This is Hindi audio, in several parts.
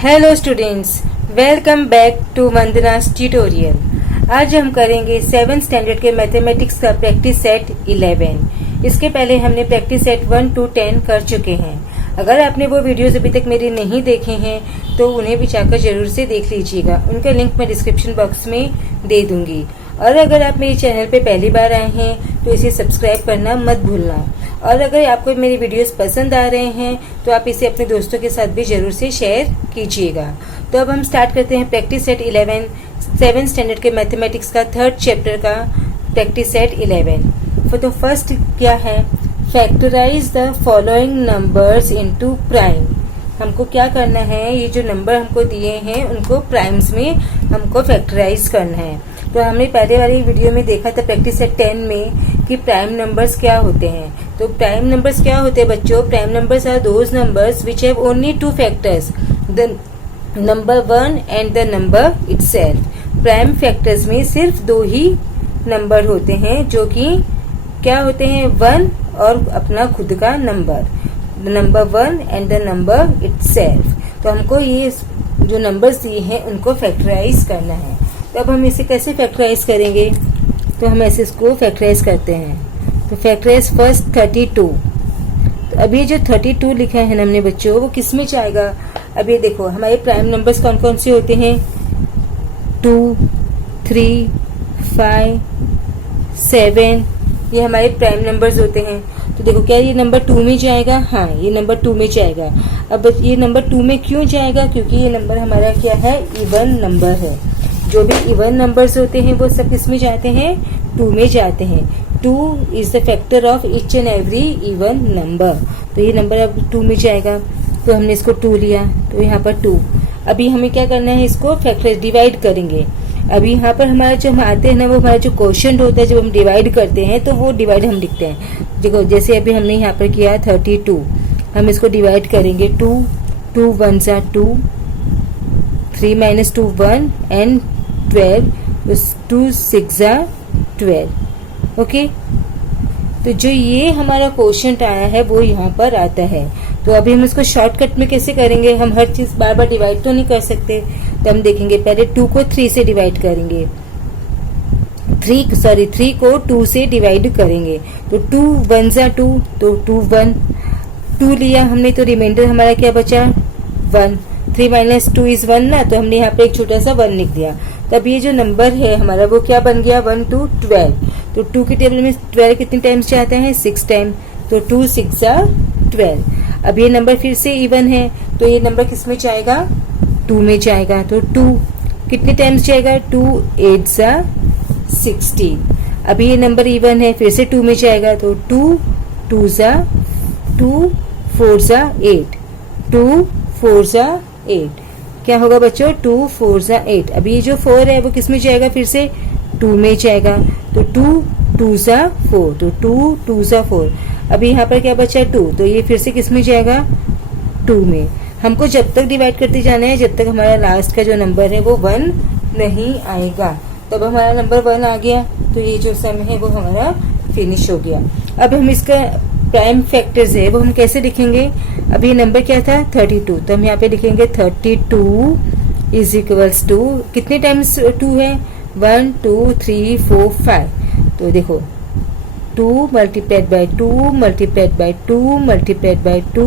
Hello students, welcome back to Vandana's tutorial. आज हम करेंगे 7th स्टैंडर्ड के मैथमेटिक्स का प्रैक्टिस सेट 11। इसके पहले हमने प्रैक्टिस सेट 1 to 10 कर चुके हैं। अगर आपने वो वीडियोस अभी तक मेरे नहीं देखे हैं तो उन्हें भी जाकर जरूर से देख लीजिएगा। उनका लिंक मैं डिस्क्रिप्शन बॉक्स में दे दूंगी। और अगर आप मेरे चैनल पे पहली बार आए हैं तो इसे सब्सक्राइब करना मत भूलना। और अगर आपको मेरे वीडियोस पसंद आ रहे हैं तो आप इसे अपने दोस्तों के साथ भी जरूर से शेयर कीजिएगा। तो अब हम स्टार्ट करते हैं प्रैक्टिस सेट 11, 7th स्टैंडर्ड के मैथमेटिक्स का 3rd चैप्टर का प्रैक्टिस सेट 11। तो फर्स्ट क्या है, factorise the following numbers into prime. हमको क्या करना है, ये जो नंबर हमको दिए हैं उनको प्राइम्स में हमको फैक्टराइज करना है। तो हमने पहले वाली वीडियो में देखा था प्रैक्टिस सेट 10 में कि प्राइम नंबर्स क्या होते हैं। तो प्राइम नंबर्स क्या होते हैं बच्चों? Prime numbers are those numbers which have only two factors, the number 1 and the number itself. Prime factors में सिर्फ दो ही नंबर होते हैं जो कि क्या होते हैं, 1 और अपना खुद का number, number 1 and the number itself. तो हमको ये जो नंबर्स दिए हैं उनको फैक्टराइज करना है। तो अब हम इसे कैसे फैक्टराइज करेंगे? तो हम ऐसे इसको फैक्टराइज करते हैं। तो फैक्टराइज फर्स्ट 32। तो अभी जो 32 लिखा है ना हमने बच्चों, वो किस में जाएगा? अभी देखो हमारे प्राइम नंबर्स कौन कौन से होते हैं, 2, 3, 5, 7, ये हमारे प्राइम नंबर्स होते हैं। तो देखो क्या ये नंबर 2 में जाएगा? हाँ, ये नंबर 2 में जाएगा। अब ये नंबर 2 में क्यों जाएगा? क्योंकि ये नंबर हमारा क्या है, इवन नंबर है। जो भी इवन नंबर्स होते हैं वो सब किस में जाते हैं, 2 में जाते हैं। 2 is the factor of each and every even number. तो ये नंबर अब 2 में जाएगा। तो हमने इसको 2 लिया, तो यहाँ पर 2। अभी हमें क्या करना है, इसको फैक्टर डिवाइड करेंगे। अभी यहाँ पर हमारा जो हम आते हैं ना, वो हमारा जो क्वोशिएंट होता है, जब हम डिवाइड करते हैं तो वो डिवाइड हम लिखते हैं। देखो जैसे अभी हमने यहाँ पर किया 32, हम इसको डिवाइड करेंगे 2, 2 1 2, 3 - 2 1 एंड 12, 2 6 12। ओके, तो जो ये हमारा क्वोशिएंट आया है वो यहाँ पर आता है। तो अभी हम इसको शॉर्टकट में कैसे करेंगे, हम हर चीज बार बार डिवाइड तो नहीं कर सकते। तो हम देखेंगे पहले 2 को 3 से डिवाइड करेंगे, 3 को 2 से डिवाइड करेंगे। तो 2 1 2, तो 2 1, 2 लिया हमने, तो रिमाइंडर हमारा क्या बचा, 1। 3 - 2 इज 1 ना, तो हमने यहाँ पे एक छोटा सा 1 लिख दिया। तब ये जो नंबर है हमारा वो क्या बन गया, 1 to 12। तो 2 के टेबल में 12 कितने टाइम्स जाता है, 6 टाइम। तो 2 6 12। अब ये नंबर फिर से इवन है, तो ये नंबर किस में जाएगा, 2 में जाएगा। तो 2 कितने टाइम्स जाएगा, 2 8 16। अभी ये नंबर इवन है, फिर से 2 में जाएगा। तो 2 2 2 4 8, 2 4 8। क्या होगा बच्चों, 2 4 8। अभी ये जो 4 है वो किस में जाएगा, फिर से 2 में जाएगा। तो 2 2 4, तो 2 2 4। अभी यहाँ पर क्या बचा, 2, तो ये फिर से किस में जाएगा, 2 में। हमको जब तक डिवाइड करते जाना है जब तक हमारा लास्ट का जो नंबर है वो 1 नहीं आएगा। तब हमारा नंबर 1 आ गया, तो ये जो सम है वो हमारा फिनिश हो गया। अब हम इसका प्राइम फैक्टर्स है वो हम कैसे लिखेंगे? अभी नंबर क्या था, 32। तो हम यहाँ पे लिखेंगे 32 इज इक्वल्स टू, कितने टाइम्स 2 है, 1 2 3 4 5। तो देखो 2 multiplied by 2 multiplied by 2 multiplied by 2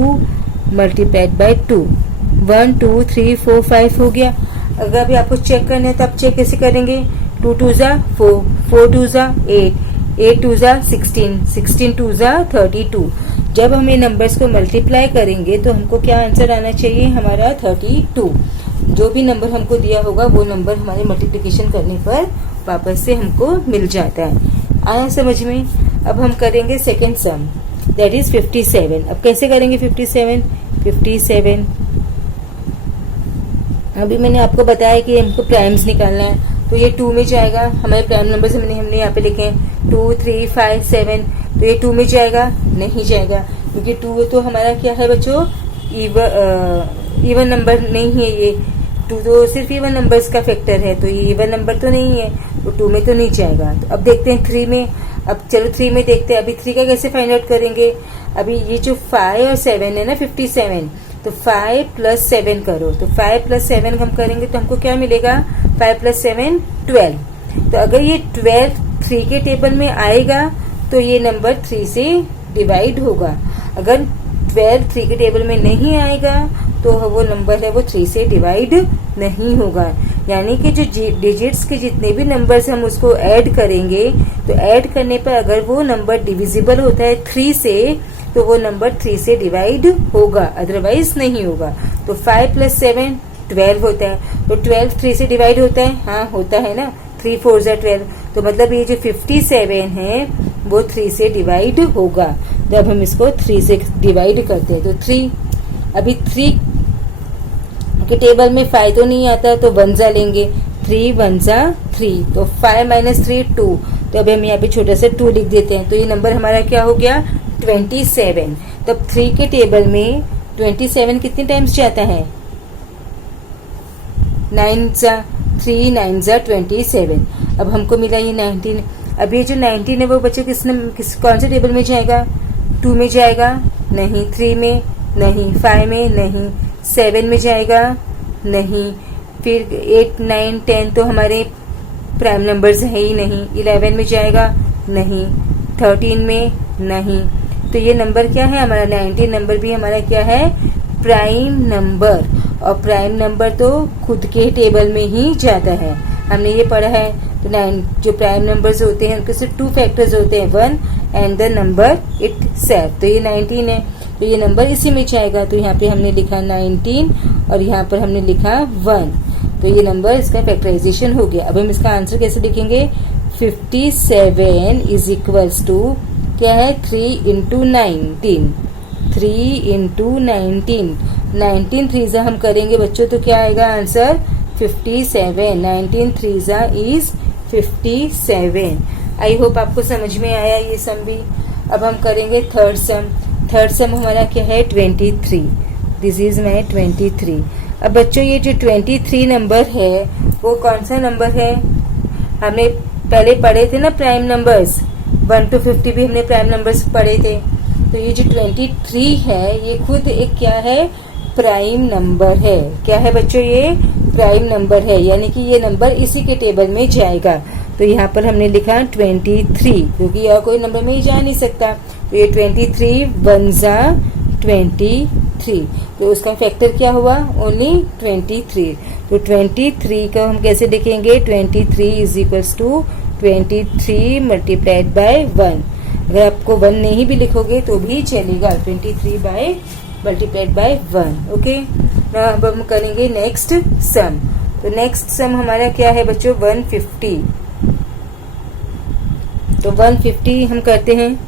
multiplied by 2, 1 2 3 4 5 हो गया। अगर अभी आपको चेक करना है तो आप चेक कैसे करेंगे, 2 2 4, 4 2 8, 8 2 16, 16 2 32। जब हम ये नंबर्स को मल्टीप्लाई करेंगे तो हमको क्या आंसर आना चाहिए, हमारा 32। जो भी नंबर हमको दिया होगा वो नंबर हमारे मल्टीप्लिकेशन करने पर वापस से हमको मिल जाता है। आया समझ में? अब हम करेंगे सेकेंड सम, दैट इज 57। अब कैसे करेंगे 57? अभी मैंने आपको बताया कि हमको प्राइम्स निकालना है। तो ये 2 में जाएगा, हमारे प्राइम नंबर्स हमने यहाँ पे लिखे हैं 2 3 5 7। तो ये 2 में जाएगा, नहीं जाएगा, क्योंकि 2 तो हमारा क्या है बच्चों, इवन नंबर नहीं है। ये 2 तो सिर्फ इवन नंबर्स का फैक्टर है, तो ये इवन नंबर तो नहीं है, तो 2 में तो नहीं जाएगा। तो अब देखते हैं 3 में। अब चलो 3 में देखते हैं। अभी 3 का कैसे फाइंड आउट करेंगे? अभी ये जो 5 और 7 है ना, 57, तो 5 प्लस 7 करो, तो 5 प्लस 7 हम करेंगे तो हमको क्या मिलेगा, 5 प्लस 7 12। तो अगर ये 12 3 के टेबल में आएगा तो ये नंबर 3 से डिवाइड होगा। अगर 12 3 के टेबल में नहीं आएगा तो वो नंबर है वो 3 से डिवाइड नहीं होगा। यानी कि जो डिजिट्स के जितने भी नंबर्स हम उसको ऐड करेंगे तो ऐड करने पर अगर वो नंबर डिविजिबल होता है 3 से तो वो नंबर 3 से डिवाइड होगा, अदरवाइज नहीं होगा। तो 5 प्लस 7 12 होता है, तो 12 3 से डिवाइड होता है, हाँ होता है ना, 3 4 जा 12। तो मतलब ये जो 57 है वो 3 से डिवाइड होगा। जब हम इसको 3 से डिवाइड करते हैं तो 3, अभी 3 के टेबल में 5 तो नहीं आता तो 1 जा लेंगे, 3 1 जा 3, तो 5 माइनस 3 2। तो अभी हम यहाँ पे छोटा सा 2 लिख देते हैं, तो ये नंबर हमारा क्या हो गया 27। तब 3 के टेबल में 27 कितने टाइम्स जाता है, 9 जा, 3 9 जा 27। अब हमको मिला ये 19। अब ये जो 19 है वो बच्चे कौन से टेबल में जाएगा, 2 में जाएगा नहीं, 3 में नहीं, 5 में नहीं, 7 में जाएगा नहीं, फिर 8 9 10 तो हमारे प्राइम नंबर्स है ही नहीं, 11 में जाएगा नहीं, 13 में नहीं। तो ये नंबर क्या है हमारा 19 नंबर भी हमारा क्या है प्राइम नंबर। और प्राइम नंबर तो खुद के टेबल में ही जाता है, हमने ये पढ़ा है। तो जो प्राइम नंबर्स होते हैं उनके सिर्फ 2 फैक्टर्स होते हैं, 1 एंड द नंबर इटसेल्फ। तो ये 19 है तो ये नंबर इसी में जाएगा। तो यहाँ पे हमने लिखा 19 और यहाँ पर हमने लिखा 1, तो ये नंबर इसका फैक्टराइजेशन हो गया। अब हम इसका आंसर कैसे लिखेंगे, 57 इज इक्वल्स टू क्या है 3 इंटू 19, 3 इंटू 19, 19 3 हम करेंगे बच्चों तो क्या आएगा आंसर 57, 19 3 इज 57। आई होप आपको समझ में आया ये सम भी। अब हम करेंगे थर्ड सम। थर्ड सम हमारा क्या है 23, दिस इज माई 23। अब बच्चों ये जो 23 नंबर है वो कौन सा नंबर है, हमने पहले पढ़े थे ना प्राइम नंबर्स, 1 to 50 भी हमने प्राइम नंबर्स पढ़े थे। तो ये जो 23 है ये खुद एक क्या है प्राइम नंबर है। क्या है बच्चों, ये प्राइम नंबर है, यानी कि ये नंबर इसी के टेबल में जाएगा। तो यहाँ पर हमने लिखा 23 क्योंकि और कोई नंबर में ही जा नहीं सकता। तो ये 23 1 जा 23, तो उसका फैक्टर क्या हुआ ओनली 23। तो 23 का हम कैसे लिखेंगे, 23 is equals to 23 multiplied by 1। अगर आपको 1 नहीं भी लिखोगे तो भी चलेगा, 23 बाय मल्टीप्लाइड बाय 1। ओके, अब हम करेंगे नेक्स्ट सम। तो नेक्स्ट सम हमारा क्या है बच्चों 150। तो 150 हम करते हैं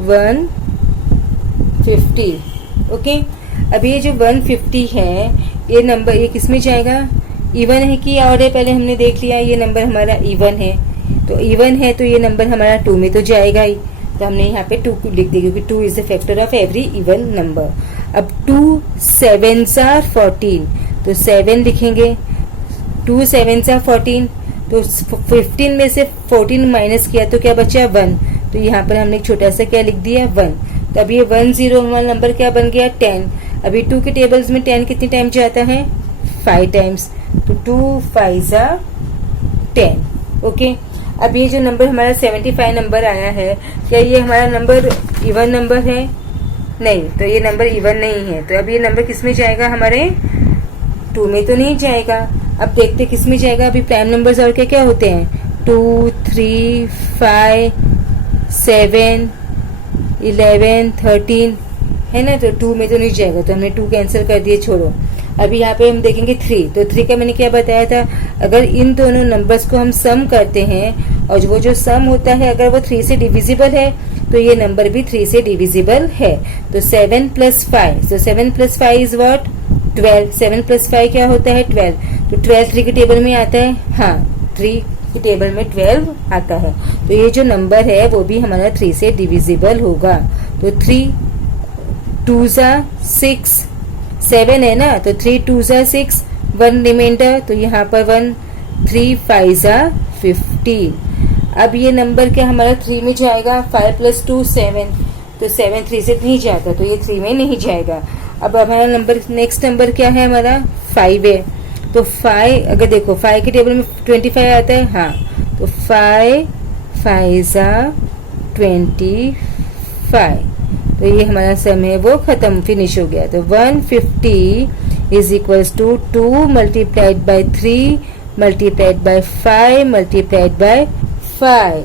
150। ओके, अब ये जो 150 है ये नंबर ये किस में जाएगा, इवन है कि ऑड है, पहले हमने देख लिया ये नंबर हमारा इवन है। तो इवन है तो ये नंबर हमारा 2 में तो जाएगा ही, तो हमने यहाँ पे 2 लिख दिया क्योंकि 2 is the factor of every even number. अब 2 7s are 14, तो 7 लिखेंगे, 2 7s are 14, तो 15 में से 14 माइनस किया तो क्या बचा 1, तो यहाँ पर हमने एक छोटा सा क्या लिख दिया 1। तो अब ये 10 हमारा नंबर क्या बन गया 10। अभी 2 के टेबल्स में 10 कितने टाइम जाता है 5 टाइम्स, तो 2 5 are 10। ओके, अब ये जो नंबर हमारा 75 नंबर आया है क्या ये हमारा नंबर इवन नंबर है, नहीं, तो ये नंबर इवन नहीं है। तो अब ये नंबर किस में जाएगा हमारे 2 में तो नहीं जाएगा। अब देखते किस में जाएगा, अभी प्राइम नंबर्स और क्या क्या होते हैं 2 3 5 7 11 13 है ना, तो 2 में तो नहीं जाएगा, तो हमने 2 कैंसिल कर दिए, छोड़ो। अभी यहाँ पे हम देखेंगे 3, तो 3 का मैंने क्या बताया था, अगर इन दोनों नंबर्स को हम सम करते हैं और वो जो सम होता है अगर वो 3 से डिविजिबल है तो ये नंबर भी 3 से डिविजिबल है। तो 7 + 5, तो 7 + 5 इज व्हाट 12, 7 + 5 क्या होता है 12, तो 12 3 के टेबल में आता है, हाँ 3 के टेबल में 12 आता है। तो ये जो नंबर है वो भी हमारा 3 से डिविजिबल होगा। तो 3 2 6 7 है ना, तो 3 2 6 1 रिमाइंडर, तो यहाँ पर 1 3 5 15। अब ये नंबर क्या हमारा 3 में जाएगा, 5 + 2 7, तो 7 3 से नहीं जाता, तो ये 3 में नहीं जाएगा। अब हमारा नंबर नेक्स्ट नंबर क्या है, हमारा 5 है। तो 5 अगर देखो 5 के टेबल में 25 आता है, हाँ, तो 5 5 25। तो ये हमारा सम है वो खत्म, फिनिश हो गया। तो 150 is equals to 2 multiplied by 3 multiplied by 5 multiplied by 5।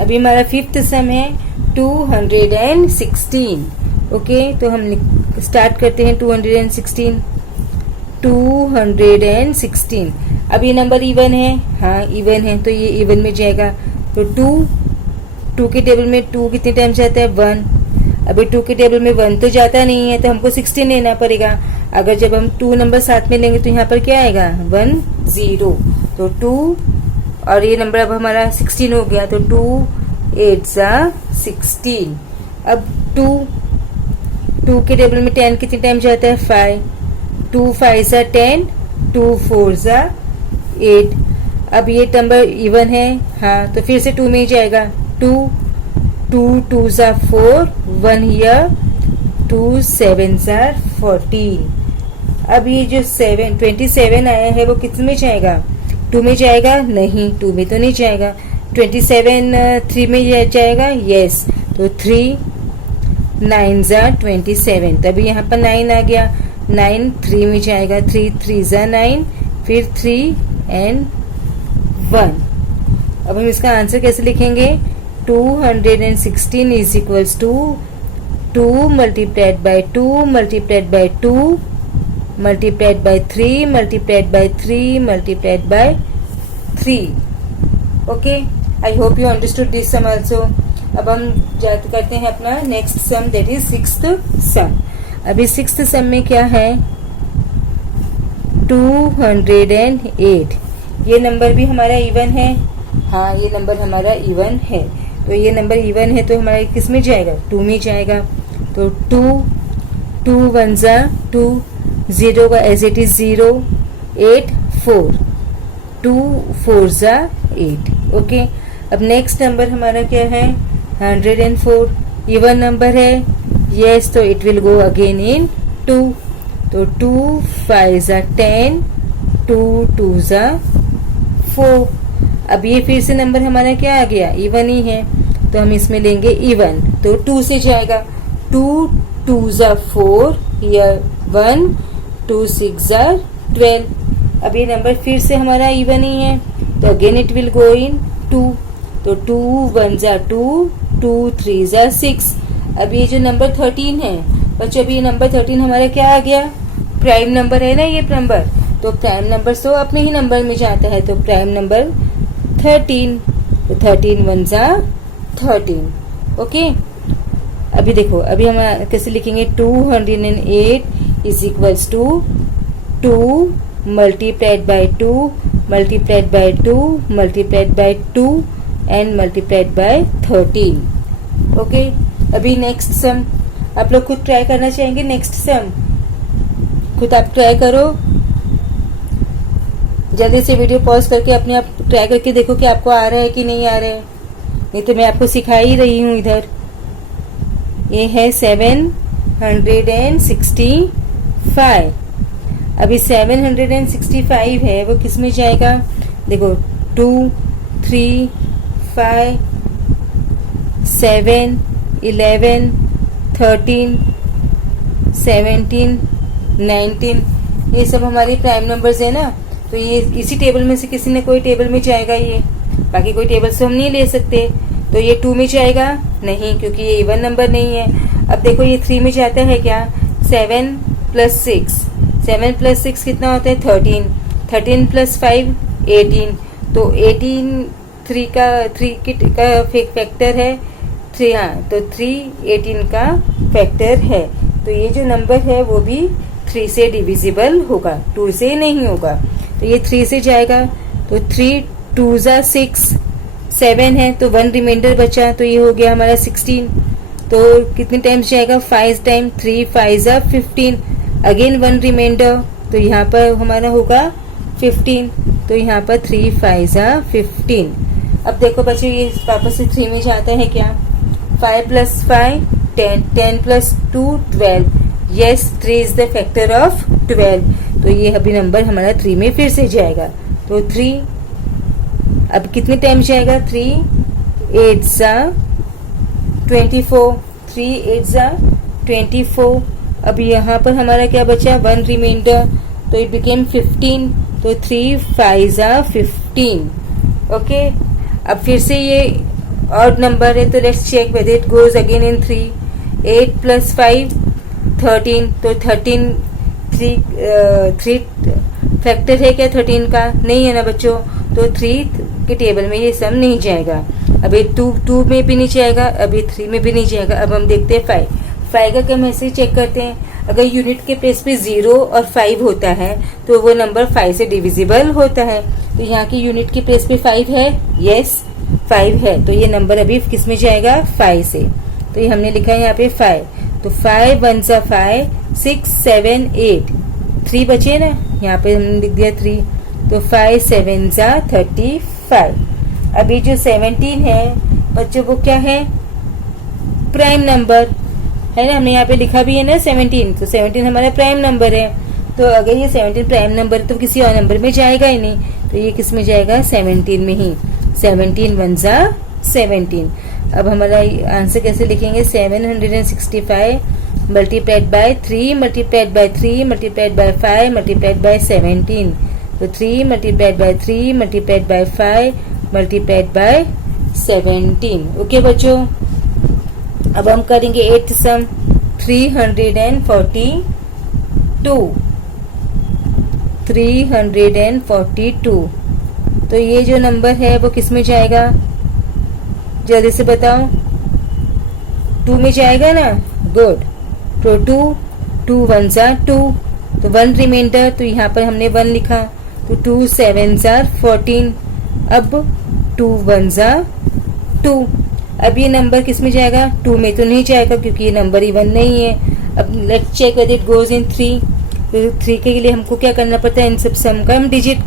अभी हमारा फिफ्थ सम है 216। ओके, तो हम स्टार्ट करते हैं 216। 216। अब ये नंबर इवन है, हाँ इवन है, तो ये इवन में जाएगा। तो 2 के टेबल में 2 कितने टाइम जाता है, 1। अभी 2 के टेबल में 1 तो जाता नहीं है, तो हमको 16 लेना पड़ेगा। अगर जब हम 2 नंबर साथ में लेंगे तो यहाँ पर क्या आएगा, 1 0। तो 2 और ये नंबर अब हमारा 16 हो गया। तो 2 8 16। अब 2 के टेबल में 10 कितने टाइम जाता है, 5। 2 5 10, 2 4 8। अब ये नंबर इवन है, हाँ, तो फिर से 2 में ही जाएगा। 2 2 4, 1 हियर, 2 7 14। अब ये जो 27 आया है वो कितने में जाएगा, 2 में जाएगा, नहीं 2 में तो नहीं जाएगा। 27 3 में जाएगा, यस, तो 3 9 27। तभी यहाँ पर 9 आ गया, 9 3 में जाएगा, 3 3 9, फिर 3 and 1। अब हम इसका आंसर कैसे लिखेंगे, 216 is equals to 2 multiplied by 2 multiplied by 2 multiplied by 3 multiplied by 3 multiplied by 3। Okay, I hope you understood this sum also. अब हम करते हैं अपना next sum, that is sixth sum. अभी सिक्स्थ सम में क्या है, 208। ये नंबर भी हमारा इवन है, हाँ ये नंबर हमारा इवन है। तो ये नंबर इवन है तो हमारा किस में जाएगा, 2 में जाएगा। तो 2 1 2, 0 का एज इट इज 0, 8 4, 2 4 8। ओके, अब नेक्स्ट नंबर हमारा क्या है, 104। इवन नंबर है, यस, तो it will go again in 2। तो 2 5 10, 2 2 4। अब ये फिर से नंबर हमारा क्या आ गया, इवन ही है, तो हम इसमें लेंगे इवन, तो 2 से जाएगा। 2 2 4, हियर 1, 2 6 12। अब ये नंबर फिर से हमारा इवन ही है, तो अगेन इट विल गो इन 2। तो 2 1 2, 2 3 6। अब ये जो नंबर 13 है बच्चों, अभी ये नंबर 13 हमारा क्या आ गया, प्राइम नंबर है ना ये नंबर, तो प्राइम नंबर तो अपने ही नंबर में जाता है, तो प्राइम नंबर 13। तो 13 1 13। ओके, अभी देखो, अभी हम कैसे लिखेंगे, 208 is equals to 2 multiplied by 2 multiplied by 2 multiplied by 2 and multiplied by 13। Okay, अभी नेक्स्ट सम आप लोग खुद ट्राई करना चाहेंगे। नेक्स्ट सम खुद आप ट्राई करो, जल्दी से वीडियो पॉज करके अपने आप ट्राई करके देखो कि आपको आ रहा है कि नहीं आ रहा है। नहीं तो मैं आपको सिखा ही रही हूँ। इधर ये है 765। अभी 765 है वो किस में जाएगा, देखो 2 3 5 7 11 13 17 19, ये सब हमारे प्राइम नंबर्स है ना, तो ये इसी टेबल में से किसी न कोई टेबल में जाएगा। ये बाकी कोई टेबल से हम नहीं ले सकते, तो ये 2 में जाएगा नहीं, क्योंकि ये इवन नंबर नहीं है। अब देखो ये 3 में जाता है क्या, 7 + 6, 7 + 6 कितना होता है, 13, 13 + 5 18, तो 18 3 का फैक्टर है 3, हाँ, तो 3 18 का फैक्टर है। तो ये जो नंबर है वो भी 3 से डिविजिबल होगा, 2 से नहीं होगा। तो ये 3 से जाएगा, तो 3 2 6, 7 है तो 1 रिमाइंडर बचा, तो ये हो गया हमारा 16। तो कितने टाइम्स जाएगा, 5 टाइम, 3 5 15, अगेन 1 रिमाइंडर, तो यहाँ पर हमारा होगा 15, तो यहाँ पर 3 5 15। अब देखो बच्चों ये वापस से 3 में जाता है क्या, 5 plus 5 10, 10 plus 2 12. Yes, 3 is the factor of 12. तो ये अभी नंबर हमारा 3 में फिर से जाएगा। तो 3 अब कितने टाइम जाएगा? 3 8 जा 24, 3 8 जा 24। अब यहाँ पर हमारा क्या बचा? 1 रिमाइंडर, तो इट बिकेम 15। तो 3 5 जा 15। ओके, अब फिर से ये ऑड नंबर है, तो let's check whether it goes again in 3। 8 plus 5 13, तो 13 3 फैक्टर है क्या 13 का? नहीं है ना बच्चों, तो 3 के टेबल में ये सम नहीं जाएगा। अभी 2 में भी नहीं जाएगा, अभी 3 में भी नहीं जाएगा। अब हम देखते हैं 5 का हम ऐसे चेक करते हैं। अगर यूनिट के प्लेस पे 0 और 5 होता है तो वो नंबर 5 से डिविजिबल होता है। तो यहाँ की यूनिट के प्लेस पे 5 है, यस 5 है, तो ये नंबर अभी किस में जाएगा? 5 से। तो ये हमने लिखा है यहाँ पे 5, तो 5 1 जा 5 6 7 8, 3 बचे ना, यहाँ पे हमने लिख दिया 3, तो 5 7 जा 35। अभी जो 17 है बच्चों वो क्या है? प्राइम नंबर है ना, हमने यहाँ पे लिखा भी है ना 17, तो 17 हमारा प्राइम नंबर है। तो अगर ये 17 प्राइम नंबर तो किसी और नंबर में जाएगा ही नहीं, तो ये किस में जाएगा? 17 में ही। 17 1 जा 17। अब हमारा आंसर कैसे लिखेंगे? 765 multiplied by 3 multiplied by 3 multiplied by 5 multiplied bye 17। तो 3 multiplied by 3 multiplied by 5 multiplied bye 17। Okay बच्चों, अब हम करेंगे 8th सम। 342 342, तो ये जो नंबर है वो किस में जाएगा? जल्दी से बताओ। 2 में जाएगा ना, गुड। तो 2 1 जा 2, तो 1 रिमाइंडर, तो यहाँ पर हमने 1 लिखा, तो 2 7 जा 14। अब 2 1 जा 2। अब ये नंबर किस में जाएगा? 2 में तो नहीं जाएगा क्योंकि ये नंबर इवन नहीं है। अब let's check whether it goes in 3। तो 3 के लिए हमको क्या करना पड़ता है? इन सब सम का हम डिजिट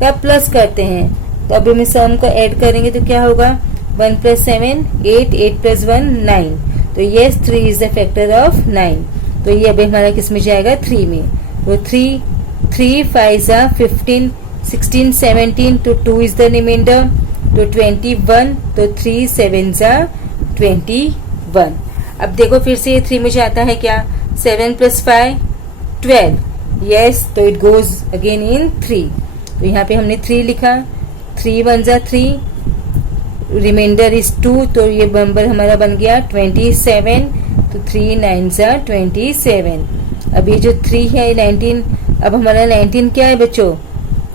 का प्लस करते हैं। तो अभी हम सम को ऐड करेंगे तो क्या होगा? 1 + 7 8, 8 + 1 9। तो yes 3 is the factor of 9। तो ये अभी हमारा किस में जाएगा? 3 में। तो 3 5 जा 15, 16 17, तो 2 इज द रिमाइंडर, तो 21, तो 3 7 जा 21। अब देखो फिर से ये 3 में जाता है क्या? 7 + 5 12, यस, तो इट गोज अगेन इन 3। तो यहाँ पे हमने 3 लिखा, 3 1 जा 3, रिमाइंडर इज 2, तो ये नंबर हमारा बन गया 27। तो 3 9 जा 27। अब ये जो 3 है 19। अब हमारा 19 क्या है बच्चों?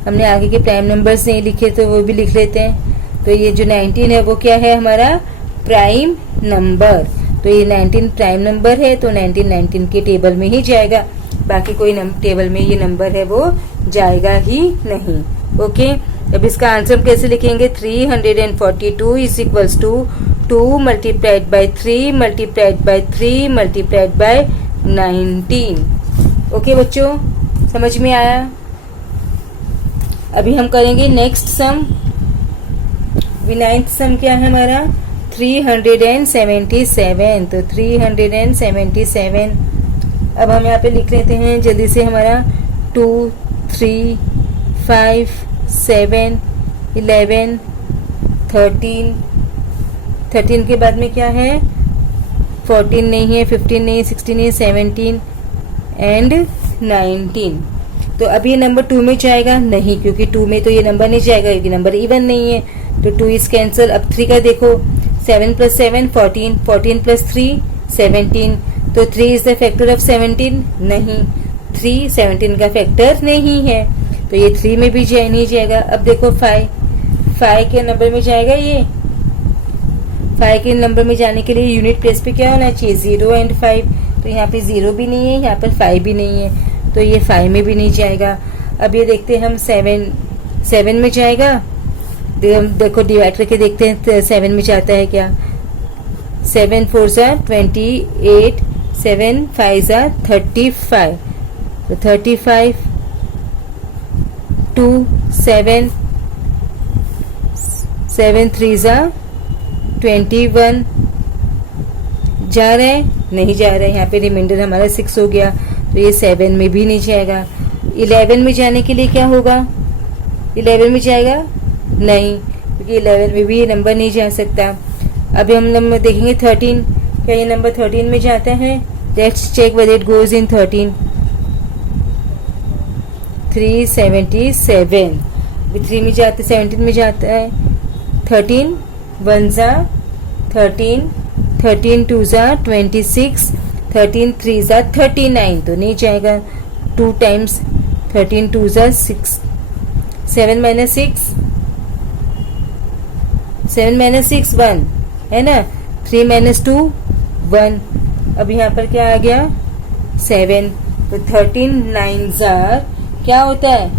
हमने आगे के प्राइम नंबर्स नहीं लिखे तो वो भी लिख लेते हैं। तो ये जो 19 है वो क्या है? हमारा प्राइम नंबर। तो ये 19 प्राइम नंबर है, तो 19 के टेबल में ही जाएगा, बाकी कोई टेबल में ये नंबर है वो जाएगा ही नहीं। ओके, अब इसका आंसर कैसे लिखेंगे? 342 is equals to 2 multiplied by 3 multiplied by 3 multiplied by 19। Okay बच्चों, समझ में आया? अभी हम करेंगे नेक्स्ट सम। 9th सम क्या है हमारा? 377। तो 377। अब हम यहाँ पे लिख लेते हैं जल्दी से। हमारा 2 3 5 7 11 13 13 के बाद में क्या है? 14 नहीं है, 15 नहीं है, 16 नहीं है, 17 एंड 19। तो अब ये नंबर 2 में जाएगा नहीं, क्योंकि 2 में तो ये नंबर नहीं जाएगा क्योंकि नंबर इवन नहीं है। तो 2 इज कैंसल। अब 3 का देखो, 7 + 7 14, 14 + 3 17। तो 3 इज द फैक्टर ऑफ 17 नहीं, 3 17 का फैक्टर नहीं है, तो ये 3 में भी नहीं जाएगा। अब देखो 5 के नंबर में जाएगा ये। 5 के नंबर में जाने के लिए यूनिट प्लेस पे क्या होना चाहिए? 0 एंड 5। तो यहाँ पे 0 भी नहीं है, यहाँ पर 5 भी नहीं है, तो ये 5 में भी नहीं जाएगा। अब ये देखते हैं हम 7 में जाएगा। देखो डिवाइड करके देखते हैं 7 में जाता है क्या? 7 4 जा 28, 7 5 जा 35। तो 35 2 7 7 3 जा 21, जा रहा है? नहीं जा रहा है। यहाँ पे रिमाइंडर हमारा 6 हो गया, तो ये 7 में भी नहीं जाएगा। 11 में जाने के लिए क्या होगा? 11 में जाएगा? नहीं, क्योंकि 11 में भी ये नंबर नहीं जा सकता। अभी हम नंबर देखेंगे 13, क्या ये नंबर 13 में जाता है? Let's check whether it goes in 13। 377, 3 में जाते, 17 में जाता है। 13 1 जा 13, 13 2 जा 26, 13 3 जा 39, तो नहीं जाएगा। 2 टाइम्स 13 2 जा 6, 7 माइनस 6, 7 माइनस 6 1 है ना। 3 माइनस 2 1। अब यहाँ पर क्या आ गया? 7। तो 13 9 जार क्या होता है?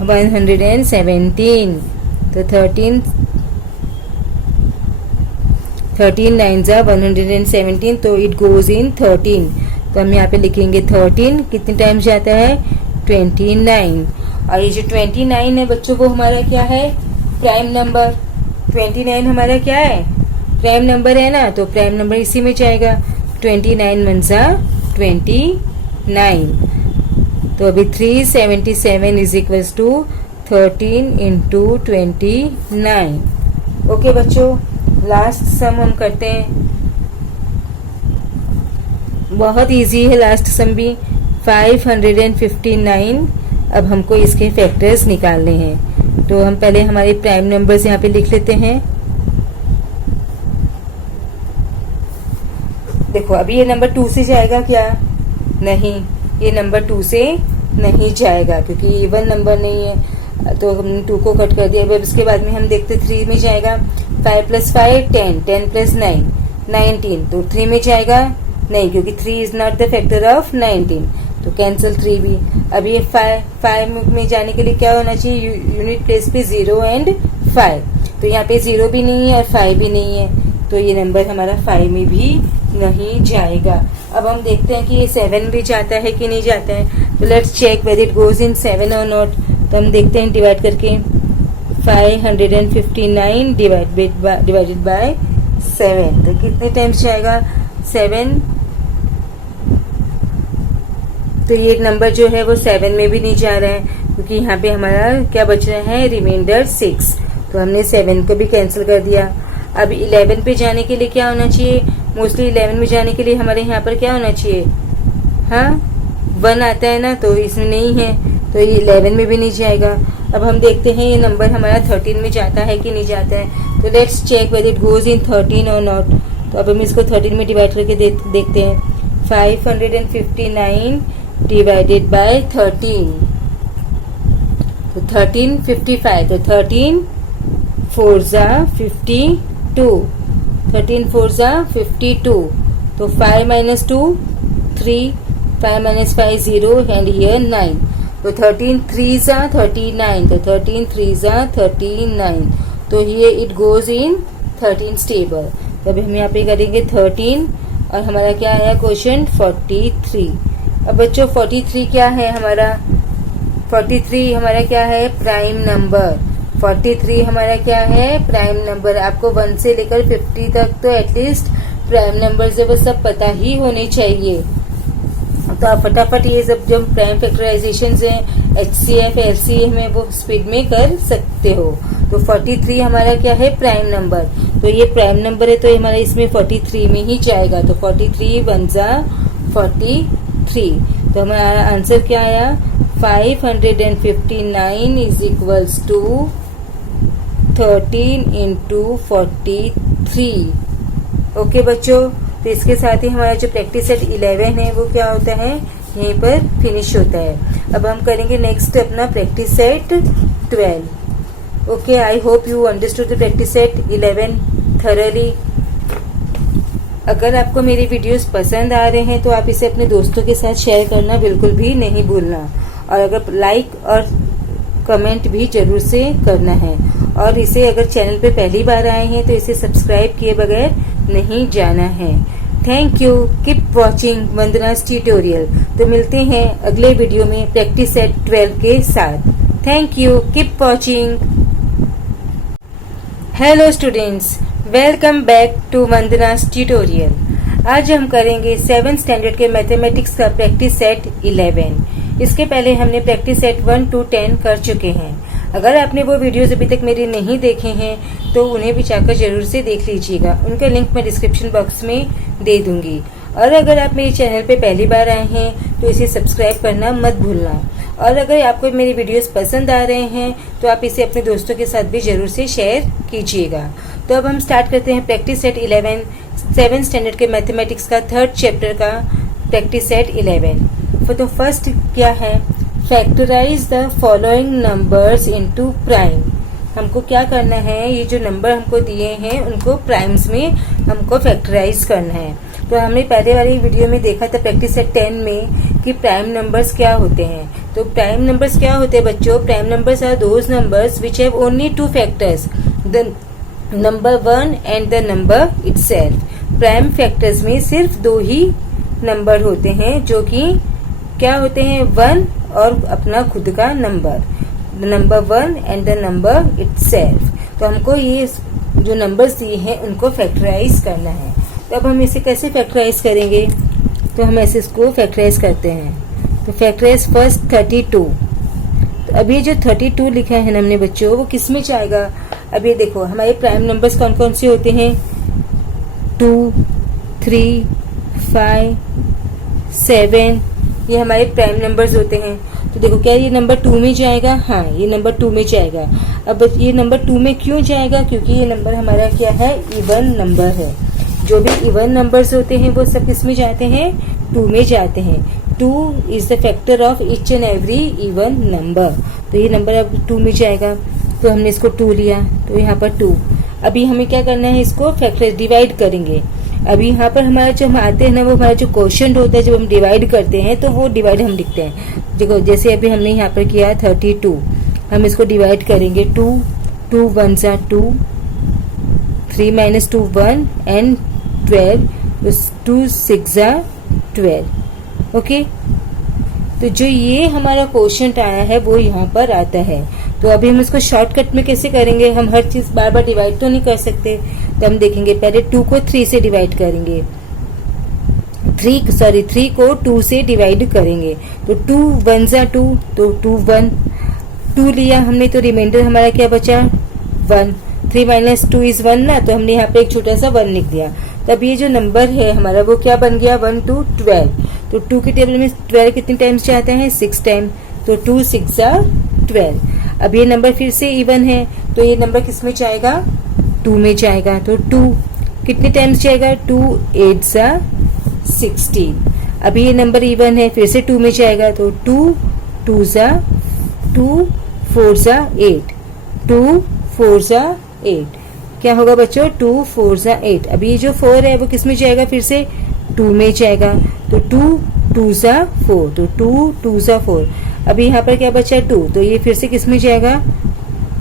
117। तो 13 9 जा 117, तो इट गोज इन 13। तो हम यहाँ पे लिखेंगे 13 कितने टाइम जाता है? 29। और ये जो 29 है बच्चों, वो हमारा क्या है? Prime number. 29 हमारा क्या है? प्राइम नंबर है ना, तो प्राइम नंबर इसी में जाएगा। 29 1 जा 29। तो अभी 377 is equals to 13 into 29। Okay बच्चों, लास्ट सम हम करते हैं। बहुत इजी है लास्ट सम भी। 559। अब हमको इसके फैक्टर्स निकालने हैं, तो हम पहले हमारे प्राइम नंबर्स यहाँ पे लिख लेते हैं। देखो अभी ये नंबर 2 से जाएगा क्या? नहीं, ये नंबर 2 से नहीं जाएगा, क्योंकि इवन नंबर नहीं है, तो हमने 2 को कट कर दिया। अब इसके बाद में हम देखते 3 में जाएगा। 5 + 5 10, 10 + 9 19, तो 3 में जाएगा? नहीं, क्योंकि 3 is not the factor of 19, तो कैंसिल 3 भी। अब ये 5 में जाने के लिए क्या होना चाहिए? यूनिट प्लेस पे 0 एंड 5, तो यहाँ पे 0 भी नहीं है और 5 भी नहीं है, तो ये नंबर हमारा 5 में भी नहीं जाएगा। अब हम देखते हैं कि ये 7 भी जाता है कि नहीं जाता है। तो let's check whether it goes in 7 और नॉट। तो हम देखते हैं डिवाइड करके। 559 डिवाइडेड बाय 7, तो कितने टाइम्स जाएगा? 7। तो ये नंबर जो है वो 7 में भी नहीं जा रहा है, क्योंकि यहाँ पे हमारा क्या बच रहा है? रिमाइंडर 6, तो हमने 7 को भी कैंसिल कर दिया। अब 11 पे जाने के लिए क्या होना चाहिए? मोस्टली 11 में जाने के लिए हमारे यहाँ पर क्या होना चाहिए? हाँ, 1 आता है ना, तो इसमें नहीं है, तो ये 11 में भी नहीं जाएगा। अब हम देखते हैं ये नंबर हमारा 13 में जाता है कि नहीं जाता है। तो let's check whether it goes in 13 और नॉट। तो अब हम इसको 13 में डिवाइड करके देखते हैं। 559 डिवाइडेड बाय 13, तो 13 55, तो 13 4 जा 52, 13 4 जा 52, तो 5 - 2 3, 5 - 5 0 एंड हियर 9, तो 13 3 जा 39, तो 13 3 जा 39, तो here it goes in 13 table. तो अभी हम यहाँ पे करेंगे 13 और हमारा क्या आया क्वेश्चन? 43। अब बच्चों 43 क्या है हमारा? 43 हमारा क्या है? Prime number. 43 हमारा क्या है? Prime number. आपको 1 से लेकर 50 तक तो एटलीस्ट प्राइम नंबर से वो सब पता ही होने चाहिए। तो आप फटाफट ये सब जो प्राइम फैक्टराइजेशन है, HCF LCM में वो स्पीड में कर सकते हो। तो 43 हमारा क्या है? Prime number. तो ये प्राइम नंबर है, तो ये हमारा इसमें 43 में ही जाएगा। तो 43 1 जा 43, तो हमारा आंसर क्या आया? 559 is equals to 13 into 43। Okay बच्चों, तो इसके साथ ही हमारा जो प्रैक्टिस सेट 11 है वो क्या होता है? यहीं पर फिनिश होता है। अब हम करेंगे नेक्स्ट अपना practice set 12। Okay, I hope you understood the practice set 11 thoroughly. अगर आपको मेरी वीडियोस पसंद आ रहे हैं तो आप इसे अपने दोस्तों के साथ शेयर करना बिल्कुल भी नहीं भूलना, और अगर लाइक और कमेंट भी जरूर से करना है। और इसे अगर चैनल पे पहली बार आए हैं तो इसे सब्सक्राइब किए बगैर नहीं जाना है। Thank you, keep watching Vandana's tutorial. तो मिलते हैं अगले वीडियो में प्रैक्टिस सेट 12 के साथ। Thank you, keep watching. Hello students, welcome back to Vandana's tutorial. आज हम करेंगे 7th स्टैंडर्ड के मैथमेटिक्स का प्रैक्टिस सेट 11। इसके पहले हमने प्रैक्टिस सेट 1 to 10 कर चुके हैं। अगर आपने वो वीडियोस अभी तक मेरे नहीं देखे हैं तो उन्हें भी जाकर जरूर से देख लीजिएगा। उनका लिंक मैं डिस्क्रिप्शन बॉक्स में दे दूंगी। और अगर आप मेरे चैनल पे पहली बार आए हैं तो इसे सब्सक्राइब करना मत भूलना। और अगर आपको मेरी वीडियोस पसंद आ रहे हैं तो आप इसे अपने दोस्तों के साथ भी जरूर से शेयर कीजिएगा। तो अब हम स्टार्ट करते हैं प्रैक्टिस सेट 11 7th स्टैंडर्ड के मैथमेटिक्स का 3rd चैप्टर का प्रैक्टिस सेट 11। तो फर्स्ट क्या है, factorise the following numbers into prime. हमको क्या करना है, ये जो नंबर हमको दिए हैं उनको प्राइम्स में हमको फैक्टराइज करना है। तो हमने पहले वाली वीडियो में देखा था प्रैक्टिस सेट 10 में कि प्राइम नंबर्स क्या होते हैं। तो प्राइम नंबर्स क्या होते हैं बच्चों, prime numbers are those numbers which have only 2 factors, the number 1 and the number itself. Prime factors में सिर्फ 2 ही नंबर होते हैं जो कि क्या होते हैं, 1 और अपना खुद का number, number 1 and the number itself. तो हमको ये जो नंबर्स दिए हैं उनको फैक्टराइज करना है। तो अब हम इसे कैसे फैक्टराइज करेंगे, तो हम ऐसे इसको फैक्टराइज करते हैं। तो फैक्टराइज फर्स्ट 32। तो अभी जो 32 लिखा है ना हमने बच्चों, वो किस में जाएगा। अब ये देखो हमारे प्राइम नंबर्स कौन कौन से होते हैं, 2, 3, 5, 7, ये हमारे प्राइम नंबर्स होते हैं। तो देखो क्या ये नंबर 2 में जाएगा, हाँ ये नंबर 2 में जाएगा। अब ये नंबर 2 में क्यों जाएगा, क्योंकि ये नंबर हमारा क्या है, इवन नंबर है। जो भी इवन नंबर्स होते हैं वो सब किस में जाते हैं, 2 में जाते हैं। 2 is the factor of each and every even number. तो ये नंबर अब 2 में जाएगा। तो हमने इसको 2 लिया, तो यहाँ पर 2। अभी हमें क्या करना है, इसको फैक्टर डिवाइड करेंगे। अभी यहाँ पर हमारा जो हम आते हैं ना, वो हमारा जो क्वोशिएंट होता है, जब हम डिवाइड करते हैं तो वो डिवाइड हम लिखते हैं। देखो जैसे अभी हमने यहाँ पर किया 32, हम इसको डिवाइड करेंगे 2, 2 1 2, 3 - 2 1 एंड 12, 2 6 12। ओके, तो जो ये हमारा क्वोशिएंट आया है वो यहाँ पर आता है। तो अभी हम इसको शॉर्टकट में कैसे करेंगे, हम हर चीज बार बार डिवाइड तो नहीं कर सकते। तो हम देखेंगे पहले 2 को 3 से डिवाइड करेंगे, 3 को 2 से डिवाइड करेंगे। तो 2 1 2, तो 2 1, 2 लिया हमने, तो रिमाइंडर हमारा क्या बचा, 1। 3 - 2 इज 1 ना, तो हमने यहाँ पे एक छोटा सा 1 लिख दिया। तब ये जो नंबर है हमारा वो क्या बन गया, 1 to 12। तो 2 के टेबल में 12 कितने टाइम्स जाता है, 6 टाइम। तो 2 6 12। अब ये नंबर फिर से इवन है, तो ये नंबर किस में जाएगा, 2 में जाएगा। तो 2 कितने टाइम्स जाएगा, 2 8 16। अभी ये नंबर इवन है, फिर से 2 में जाएगा। तो 2 2 2 4 8, 2 4 8। क्या होगा बच्चों, 2 4 8। अभी ये जो 4 है वो किस में जाएगा, फिर से 2 में जाएगा। तो 2 2 4, तो 2 2 4। अभी यहाँ पर क्या बचा, 2, तो ये फिर से किस में जाएगा,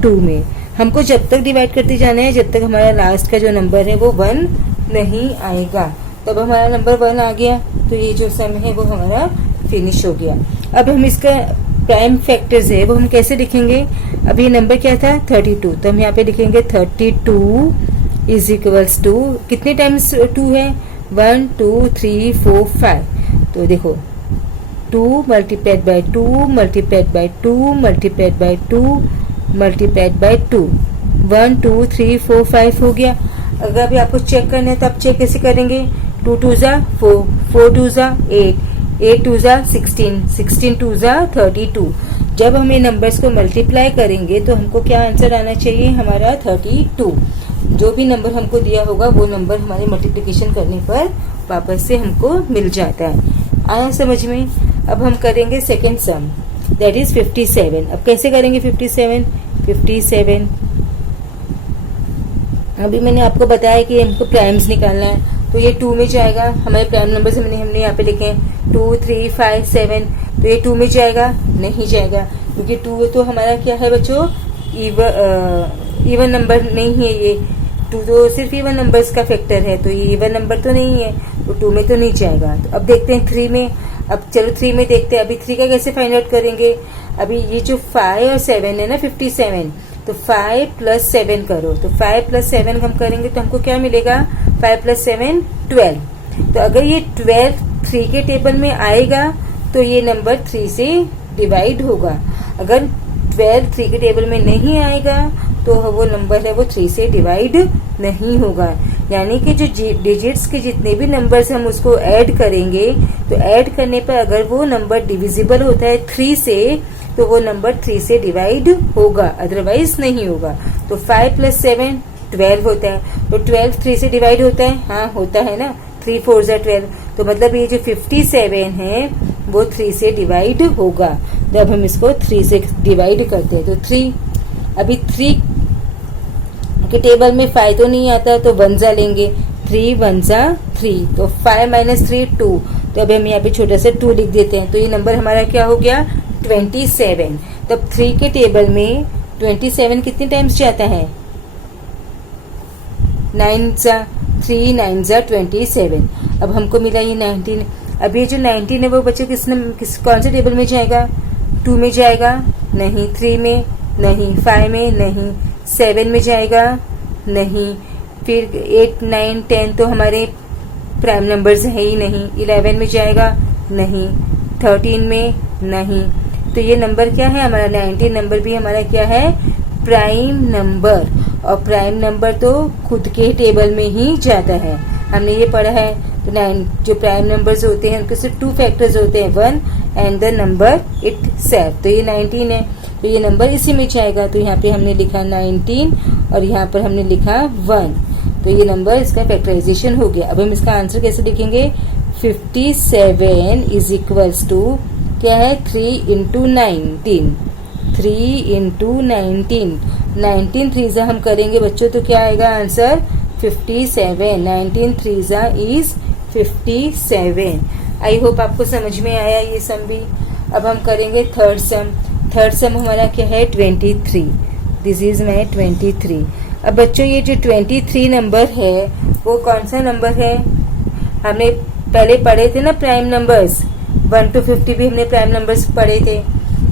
2 में। हमको जब तक डिवाइड करते जाना है जब तक हमारा लास्ट का जो नंबर है वो 1 नहीं आएगा। तब हमारा नंबर 1 आ गया, तो ये जो सम है वो हमारा फिनिश हो गया। अब हम इसका प्राइम फैक्टर्स है वो हम कैसे लिखेंगे, अभी नंबर क्या था, 32। तो हम यहाँ पे लिखेंगे 32 इज इक्वल्स टू, कितने टाइम्स 2 है, 1 2 3 4 5। तो देखो 2 multiplied by 2 multiplied by 2 multiplied by 2 multiplied by 2, 1 2 3 4 5 हो गया। अगर अभी आपको चेक करना है तो आप चेक कैसे करेंगे, 2 2 4, 4 2 8, 8 2 16, 16 2 32। जब हम ये नंबर्स को मल्टीप्लाई करेंगे तो हमको क्या आंसर आना चाहिए, हमारा 32। जो भी नंबर हमको दिया होगा वो नंबर हमारे मल्टीप्लिकेशन करने पर वापस से हमको मिल जाता है। आया समझ में। अब हम करेंगे सेकेंड सम, दैट इज 57। अब कैसे करेंगे 57। अभी मैंने आपको बताया कि हमको प्राइम्स निकालना है। तो ये 2 में जाएगा, हमारे प्राइम नंबर हमने यहाँ पे लिखे हैं 2 3 5 7। तो ये 2 में जाएगा, नहीं जाएगा, क्योंकि 2 तो हमारा क्या है बच्चों, इवन नंबर नहीं है। ये 2 तो सिर्फ इवन नंबर्स का फैक्टर है, तो ये इवन नंबर तो नहीं है, तो 2 में तो नहीं जाएगा। तो अब देखते हैं 3 में। अब चलो 3 में देखते हैं। अभी 3 का कैसे फाइंड आउट करेंगे, अभी ये जो 5 और 7 है ना 57, तो 5 + 7 करो। तो 5 + 7 हम करेंगे तो हमको क्या मिलेगा, 5 + 7 12। तो अगर ये 12 3 के टेबल में आएगा तो ये नंबर 3 से डिवाइड होगा। अगर 12 3 के टेबल में नहीं आएगा तो वो नंबर है वो 3 से डिवाइड नहीं होगा। यानी कि जो डिजिट्स के जितने भी नंबर्स हम उसको ऐड करेंगे तो ऐड करने पर अगर वो नंबर डिविजिबल होता है 3 से तो वो नंबर 3 से डिवाइड होगा, अदरवाइज नहीं होगा। तो 5 + 7 12 होता है। तो 12 3 से डिवाइड होता है, हाँ होता है ना, 3 4 12। तो मतलब ये जो 57 है वो 3 से डिवाइड होगा। तो अब हम इसको 3 से डिवाइड करते हैं। तो 3, अभी 3 के टेबल में 5 तो नहीं आता तो 1 जा लेंगे, 3 1 जा 3। तो 5 - 3 2। तो अभी हम यहाँ पे छोटा सा 2 लिख देते हैं। तो ये नंबर हमारा क्या हो गया 27। तब 3 के टेबल में 27 कितने टाइम्स जाता है 9 जा 3 9 जा 27। अब हमको मिला ये 19। अब ये जो 19 है वो बच्चे कौन से टेबल में जाएगा, 2 में जाएगा नहीं, 3 में नहीं, 5 में नहीं, 7 में जाएगा नहीं, फिर 8 9 10 तो हमारे प्राइम नंबर्स है ही नहीं, 11 में जाएगा नहीं, 13 में नहीं। तो ये नंबर क्या है हमारा 19 नंबर भी हमारा क्या है प्राइम नंबर। और प्राइम नंबर तो खुद के टेबल में ही जाता है, हमने ये पढ़ा है। तो 9 जो प्राइम नंबर्स होते हैं उनके सिर्फ 2 फैक्टर्स होते हैं, 1 एंड द नंबर इटसेल्फ। तो ये 19 है तो ये नंबर इसी में जाएगा। तो यहाँ पे हमने लिखा 19 और यहाँ पर हमने लिखा 1। तो ये नंबर इसका फैक्टराइजेशन हो गया। अब हम इसका आंसर कैसे लिखेंगे 57 इज इक्वल्स टू क्या है 3 × 19, 3 × 19, 19 3 हम करेंगे बच्चों तो क्या आएगा आंसर 57। 19 3 इज 57। आई होप आपको समझ में आया ये सम भी। अब हम करेंगे थर्ड सम। थर्ड सम हमारा क्या है 23। This is my 23। अब बच्चों ये जो 23 नंबर है वो कौन सा नंबर है, हमने पहले पढ़े थे ना प्राइम नंबर्स, 1 to 50 भी हमने प्राइम नंबर्स पढ़े थे।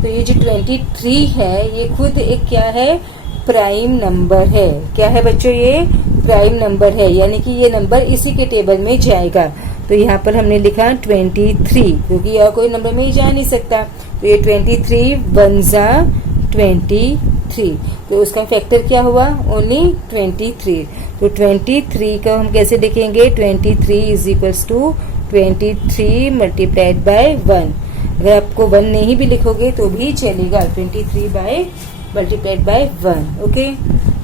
तो ये जो 23 है ये खुद एक क्या है प्राइम नंबर है। क्या है बच्चों ये प्राइम नंबर है, यानी कि ये नंबर इसी के टेबल में जाएगा। तो यहाँ पर हमने लिखा 23 क्योंकि और कोई नंबर में ही जा नहीं सकता। तो ये 23 1 जा 23। तो उसका फैक्टर क्या हुआ ओनली 23। तो 23 का हम कैसे लिखेंगे 23 is equals to 23 multiplied by 1। अगर आपको 1 नहीं भी लिखोगे तो भी चलेगा, 23 मल्टीप्लाइड बाय 1। ओके,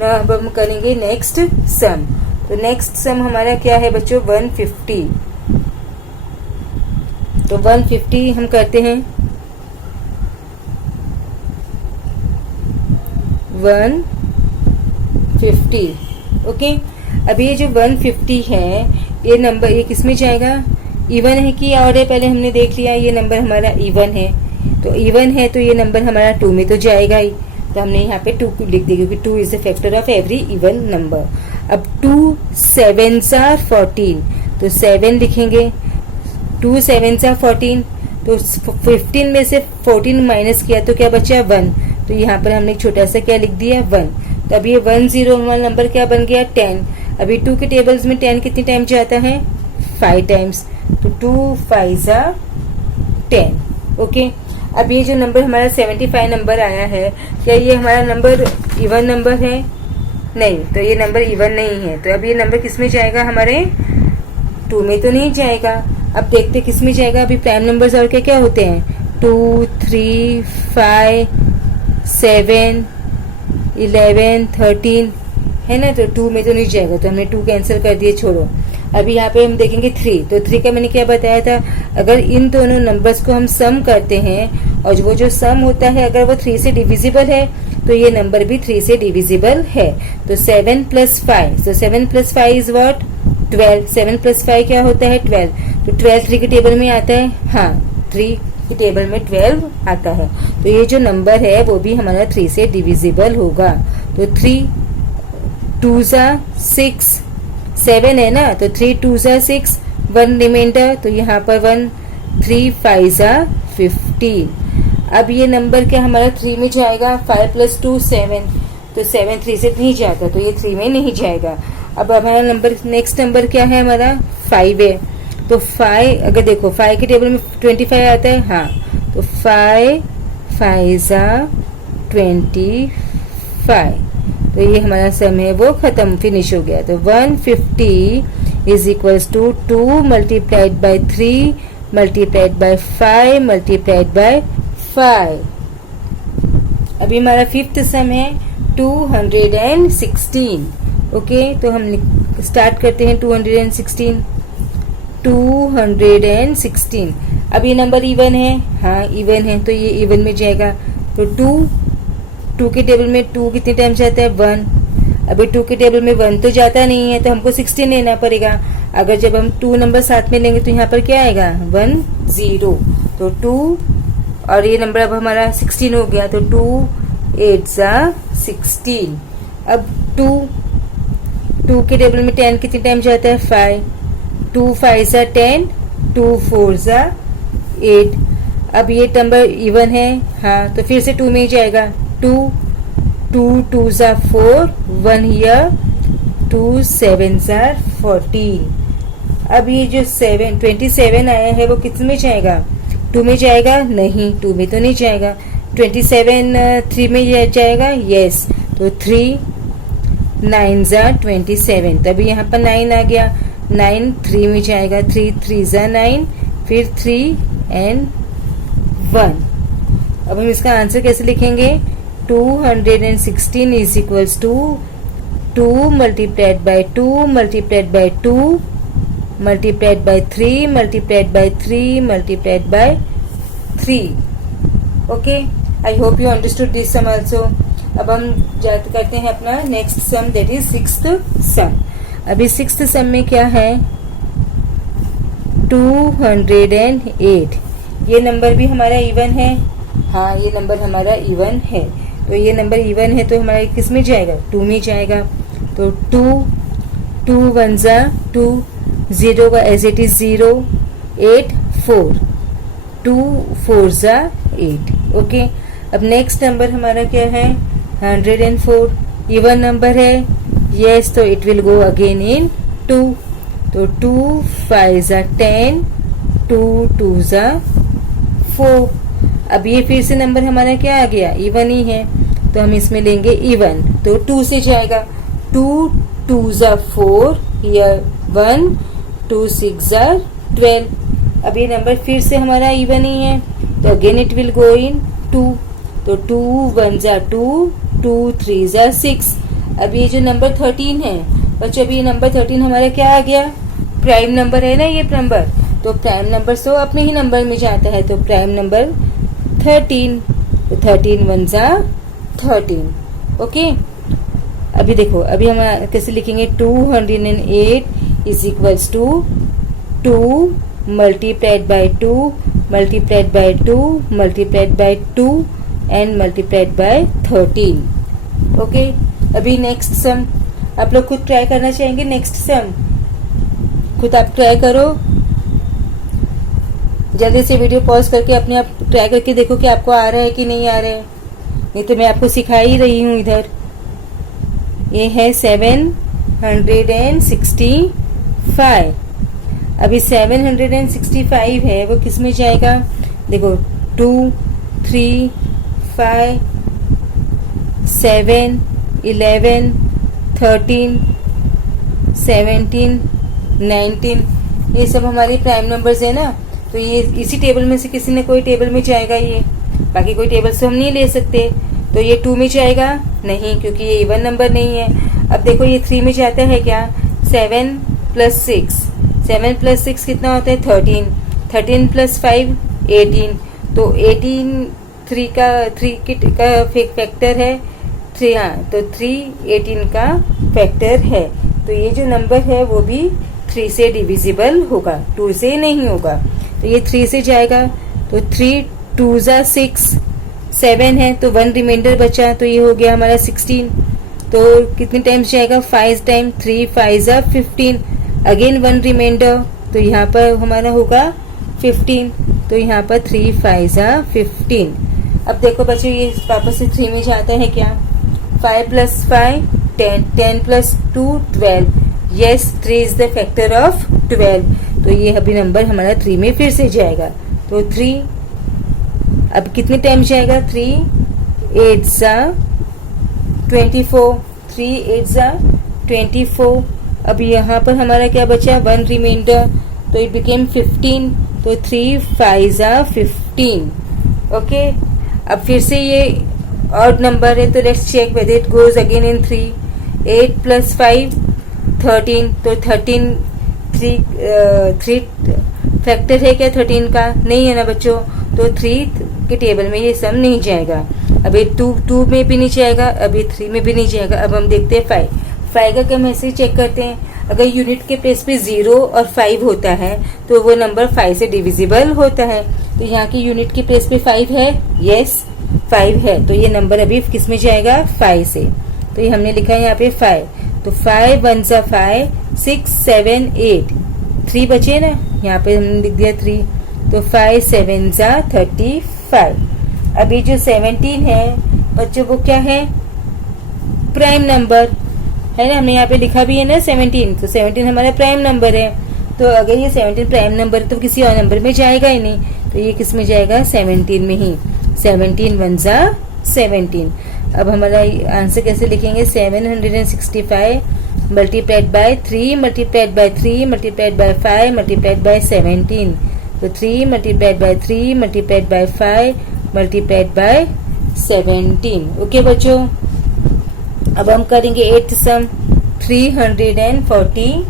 अब हम करेंगे नेक्स्ट सम। तो नेक्स्ट सम हमारा क्या है बच्चों 150। तो 150 हम करते हैं 150। ओके, अब ये जो 150 है ये नंबर ये किस में जाएगा, इवन है कि ऑड है, पहले हमने देख लिया ये नंबर हमारा इवन है। तो इवन है तो ये नंबर हमारा 2 में तो जाएगा ही, तो हमने यहाँ पे 2 लिख दिया क्योंकि 2 is the factor of every even number. अब 2 7s are 14, तो 7 लिखेंगे, 2 7s are 14। तो 15 में से 14 माइनस किया तो क्या बचा 1। तो यहाँ पर हमने एक छोटा सा क्या लिख दिया 1। तो अब ये 10 हमारा नंबर क्या बन गया 10। अभी 2 के टेबल्स में 10 कितने टाइम जाता है 5 टाइम्स। तो 2 5 are 10। ओके, अब ये जो नंबर हमारा 75 नंबर आया है क्या ये हमारा नंबर इवन नंबर है, नहीं, तो ये नंबर इवन नहीं है। तो अब ये नंबर किस में जाएगा हमारे 2 में तो नहीं जाएगा। अब देखते किस में जाएगा। अभी प्राइम नंबर्स और क्या क्या होते हैं 2 3 5 7 11 13 है ना, तो 2 में तो नहीं जाएगा, तो हमने 2 कैंसिल कर दिए, छोड़ो। अभी यहाँ पे हम देखेंगे 3। तो 3 का मैंने क्या बताया था, अगर इन दोनों नंबर्स को हम सम करते हैं और वो जो सम होता है अगर वो 3 से डिविजिबल है तो ये नंबर भी 3 से डिविजिबल है। तो 7 + 5, तो 7 + 5 इज व्हाट 12। 7 + 5 क्या होता है 12। तो 12 3 के टेबल में आता है, हाँ 3 के टेबल में 12 आता है। तो ये जो नंबर है वो भी हमारा 3 से डिविजिबल होगा। तो 3 2 6 7 है ना, तो 3 2 6 1 रिमाइंडर, तो यहाँ पर 1 3 5 15। अब ये नंबर क्या हमारा 3 में जाएगा, 5 + 2 7, तो 7 3 से नहीं जाता तो ये 3 में नहीं जाएगा। अब हमारा नंबर नेक्स्ट नंबर क्या है हमारा 5 है। तो 5 अगर देखो 5 के टेबल में 25 आता है, हाँ, तो 5 5 25, तो ये हमारा सम है वो खत्म, फिनिश हो गया। तो 150 is equals to 2 multiplied by 3 multiplied by 5 multiplied by 5। अभी हमारा फिफ्थ सम है 216। ओके, तो हम स्टार्ट करते हैं 216। अब ये नंबर इवन है, हाँ इवन है, तो ये इवन में जाएगा। तो 2 के टेबल में 2 कितने टाइम जाता है? 1। अभी 2 के टेबल में 1 तो जाता नहीं है, तो हमको 16 लेना पड़ेगा। अगर जब हम 2 नंबर साथ में लेंगे तो यहाँ पर क्या आएगा? 1 0। तो 2 और ये नंबर अब हमारा 16 हो गया। तो 2 8 16। अब 2 के टेबल में 10 कितने टाइम जाता है? 5। 2 5 10, 2 4 8। अब ये नंबर इवन है, हाँ, तो फिर से 2 में ही जाएगा। 2 2 2 4, 1 हियर, 2 7 14। अब ये जो 27 आया है वो कितने में जाएगा? 2 में जाएगा? नहीं, 2 में तो नहीं जाएगा। 27 3 में जाएगा? यस। तो 3 9 27, तभी यहाँ पर 9 आ गया। 9 3 में जाएगा, 3 3 9, फिर 3 and 1। अब हम इसका आंसर कैसे लिखेंगे? 216 is equals to 2 multiplied by 2 multiplied by 2 multiplied by 3 multiplied by 3 multiplied by 3। Okay, I hope you understood this sum also. अब हम करते हैं अपना next sum, that is sixth sum. अभी सिक्स्थ सम में क्या है? 208। ये नंबर भी हमारा इवन है, हाँ ये नंबर हमारा इवन है। तो ये नंबर इवन है तो हमारा किस में जाएगा? 2 में जाएगा। तो 2 1 2, 0 का एज इट इज 0, 8 4, 2 4 8। ओके, अब नेक्स्ट नंबर हमारा क्या है? 104। इवन नंबर है, यस, तो it will go again in 2। तो 2 5 10, 2 2 4। अब ये फिर से नंबर हमारा क्या आ गया? इवन ही है, तो हम इसमें लेंगे इवन। तो 2 से जाएगा। 2 2 4, हियर 1, 2 6 12। अब ये नंबर फिर से हमारा इवन ही है, तो अगेन इट विल गो इन 2। तो 2 1 2, 2 3 6। अब ये जो नंबर 13 है बच्चों, अभी ये नंबर 13 हमारा क्या आ गया? प्राइम नंबर है ना ये नंबर, तो प्राइम नंबर तो अपने ही नंबर में जाता है, तो प्राइम नंबर 13। तो 13 1 13। ओके, अभी देखो, अभी हम कैसे लिखेंगे? 208 is equals to 2 multiplied by 2 multiplied by 2 multiplied by 2 and multiplied by 13। Okay, अभी नेक्स्ट सम आप लोग खुद ट्राई करना चाहेंगे। नेक्स्ट सम खुद आप ट्राई करो, जल्दी से वीडियो पॉज करके अपने आप ट्राई करके देखो कि आपको आ रहा है कि नहीं आ रहा है। नहीं तो मैं आपको सिखा ही रही हूँ इधर। ये है 765। अभी 765 है वो किस में जाएगा? देखो 2 3 5 7 11 13 17 19, ये सब हमारे प्राइम नंबर्स है ना, तो ये इसी टेबल में से किसी ने कोई टेबल में जाएगा। ये बाकी कोई टेबल से हम नहीं ले सकते। तो ये 2 में जाएगा नहीं, क्योंकि ये इवन नंबर नहीं है। अब देखो ये 3 में जाता है क्या? 7 + 6, 7 + 6 कितना होता है? 13, 13 + 5 18। तो 18 3 का फैक्टर है 3, हाँ, तो 3 18 का फैक्टर है। तो ये जो नंबर है वो भी 3 से डिविजिबल होगा, 2 से नहीं होगा। तो ये 3 से जाएगा। तो 3 2 6, 7 है तो 1 रिमाइंडर बचा, तो ये हो गया हमारा 16। तो कितने टाइम्स जाएगा? 5 टाइम। 3 5 15, अगेन 1 रिमाइंडर, तो यहाँ पर हमारा होगा 15। तो यहाँ पर 3 5 15। अब देखो बच्चों, ये वापस से 3 में जाता है क्या? 5 + 5 10, 10 + 2 12। Yes, 3 is the factor of 12। तो तो ये अभी नंबर हमारा 3 में फिर से जाएगा। तो 3 अब कितने टाइम जाएगा? 3 8 जा 24, 3 8 जा 24। अब यहाँ पर हमारा क्या बचा? 1 रिमाइंडर, तो इट बिकेम 15। तो 3 5 जा 15। ओके, अब फिर से ये ऑड नंबर है, तो let's check whether it goes again in 3। 8 + 5 13, तो 13 3 फैक्टर है क्या 13 का? नहीं है ना बच्चों, तो 3 के टेबल में ये सम नहीं जाएगा। अभी 2 में भी नहीं जाएगा, अभी 3 में भी नहीं जाएगा। अब हम देखते हैं 5 का क्या, हम ऐसे चेक करते हैं। अगर यूनिट के प्लेस पे 0 और 5 होता है तो वो नंबर 5 से डिविजिबल होता है। तो यहाँ की यूनिट के प्लेस पे 5 है, यस 5 है, तो ये नंबर अभी किस में जाएगा? 5 से। तो ये हमने लिखा है यहाँ पे 5, तो 5 1 जा 5 6 7 8 3 बचे ना, यहाँ पे हमने लिख दिया 3, तो 5 7 जा 35। अभी जो 17 है बच्चों वो क्या है? प्राइम नंबर है ना, हमने यहाँ पे लिखा भी है ना 17, तो 17 हमारा प्राइम नंबर है। तो अगर ये 17 प्राइम नंबर है तो किसी और नंबर में जाएगा ही नहीं, तो ये किस में जाएगा? 17 में ही। 17 1 जा 17। अब हमारा आंसर कैसे लिखेंगे? 765 multiplied by 3 multiplied by 3 multiplied by 5 multiplied bye 17। तो 3 multiplied by 3 multiplied by 5 multiplied bye 17। Okay बच्चों, अब हम करेंगे 8th सम। 342